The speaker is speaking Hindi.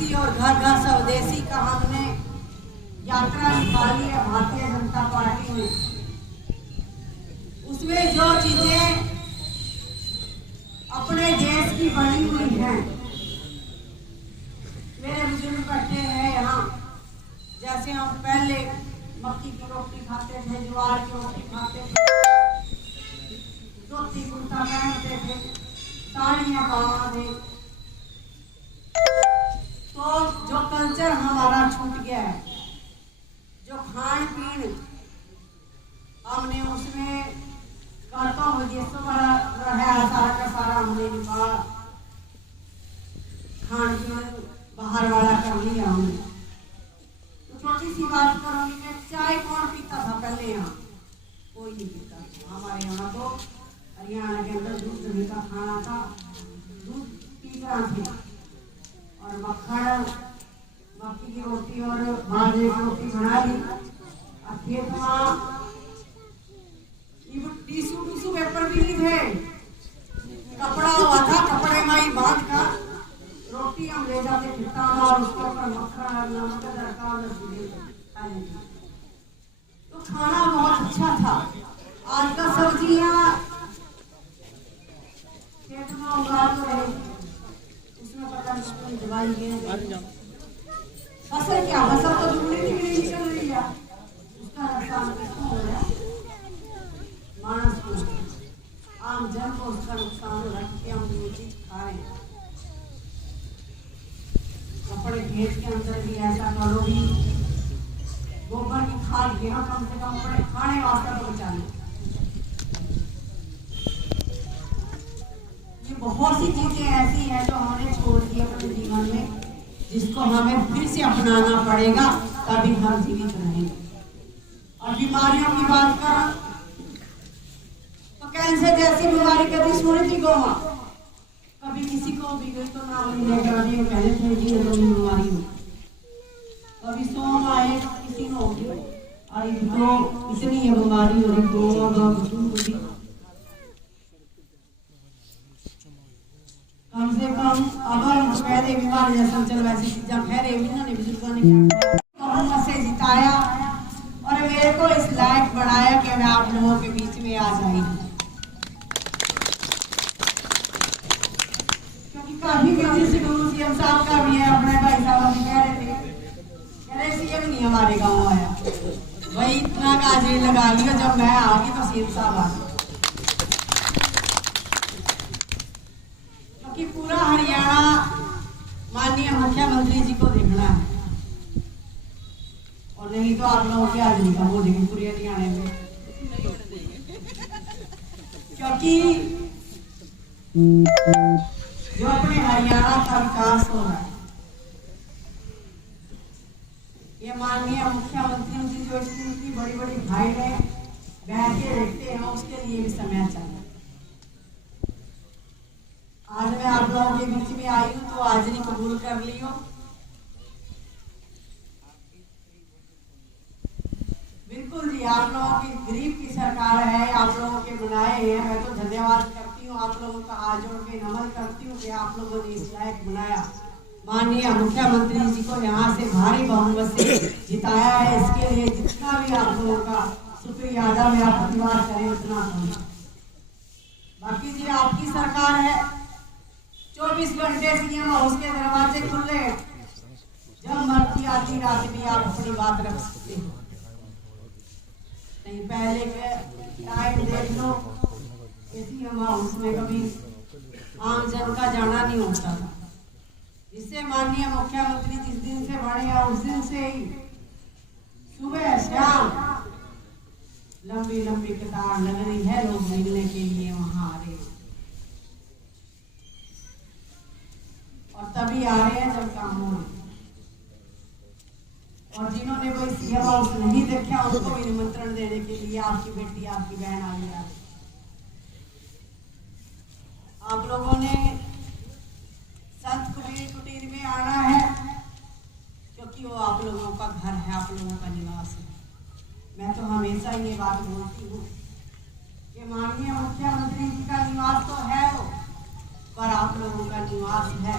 स्वदेशी और घर घर स्वदेशी का हमने यात्रा निकाली है भारतीय जनता पार्टी में। उसमें जो चीजें अपने देश की बनी हुई हैं, मेरे बुजुर्ग बैठे हैं यहाँ, जैसे हम पहले मक्की की रोटी खाते थे, ज्वार की रोटी खाते थे, धोती कुर्ता पहनते थे, साड़ियाँ पहनते थे, तो जो कल्चर हमारा छूट गया है, जो खान पीन हमने उसमें करता हूँ जिससे बड़ा रहा सारा का सारा हमने निकाला, खान पीन बाहर वाला कर लिया हमने। तो छोटी सी बात करूंगी कि चाय कौन पीता था पहले? यहाँ कोई नहीं पीता। हमारे यहाँ तो हरियाणा के अंदर दूध दही का खाना था, दूध पीता थे और मक्खन, मक्की की रोटी और बाजरे की रोटी बना ली। खेत में टिश्यू पेपर भी नहीं थे, कपड़ा हुआ था, कपड़े में ही बांध कर रोटी हम ले जाते खिट्टा में और उसके ऊपर मक्खन और नमक तड़का और तो खाना बहुत अच्छा था। आज का सब्जियां खेत में उगा तो रहे, उसमें पता नहीं दवाई है, फसल क्या, फसल तो दूसरी नहीं चल रही है, उसका नुकसान किसको हो रहा है? मानस को, आम जन को उसका नुकसान हो रहा है कि हम वो चीज खा रहे हैं। कपड़े खेत के अंदर भी ऐसा करो भी गोबर की खाद देना, कम से कम अपने खाने वास्ते तो बचा लो। ये बहुत सी चीजें ऐसी हैं जो हमने छोड़ दी अपने जीवन में, जिसको हमें फिर से अपनाना पड़ेगा, तभी हम जीवित रहेंगे। और बीमारियों की बात करें तो कैंसर जैसी बीमारी कभी सुनी थी गौवा? कभी किसी को भी गई तो नाम नहीं लेकर अभी पहले थे कि ये बीमारी हो, कभी सोम आए किसी को हो गई, और तो इतनी ये बीमारी हो रही कम से कम अगर पहले बीमारी जैसा चल वैसी चीजें खैर इन्होंने बुजुर्गों ने से जिताया और मेरे को इस लायक बनाया कि मैं आप लोगों के बीच में आ जाऊंगी। क्योंकि काफी बिजी शेड्यूल सीएम साहब का भी है, अपने भाई साहब भी कह रहे सीएम नहीं हमारे गाँव आया, वही इतना गाजे लगा लिया, जब मैं आ गई तो सीएम साहब आ गए। क्योंकि पूरा हरियाणा माननीय मुख्यमंत्री जी को देखना है, और नहीं तो आप लोगों की हाजिरी कम हो जाएगी पूरे हरियाणा में। क्योंकि जो अपने हरियाणा का विकास हो रहा है, ये माननीय मुख्यमंत्री जी जो इतनी बड़ी बड़ी फाइलें बैठ के देखते हैं, उसके लिए भी समय चाहिए। आज मैं आप लोगों के बीच में आई हूँ तो हाजिरी कबूल कर ली हो। बिल्कुल जी, आप लोगों की गरीब की सरकार है, आप लोगों के बनाए हैं, मैं तो धन्यवाद करती हूँ, आप लोगों का हाथ जोड़ के नमन करती हूँ कि आप लोगों ने इस लायक बनाया, माननीय मुख्यमंत्री जी को यहाँ से भारी बहुमत से जिताया है। इसके लिए जितना भी आप लोगों का शुक्रिया अदा मेरा परिवार करे उतना कम। बाकी जी आपकी सरकार है, 24 घंटे सीएम हाउस के दरवाजे खुले हैं, जब मर्जी आधी रात भी आप अपनी बात रख सकते हैं। नहीं पहले के टाइम देख लो, सीएम हाउस में कभी आम जन का जाना नहीं होता था, जिससे माननीय मुख्यमंत्री जिस दिन से बड़े हैं उस दिन से ही सुबह शाम लंबी लंबी कतार लग रही है, लोग मिलने के लिए वहां आ रहे हैं, और तभी आ रहे हैं जब काम हो रहे। और जिन्होंने कोई सीएम हाउस नहीं देखा उनको भी निमंत्रण देने के लिए आपकी बेटी आपकी बहन आई है। आप लोगों ने संत कबीर कुटीर में आना है, क्योंकि वो आप लोगों का घर है, आप लोगों का निवास है। मैं तो हमेशा ये बात बोलती हूँ कि माननीय मुख्यमंत्री जी का निवास तो है वो, पर आप लोगों का निवास है।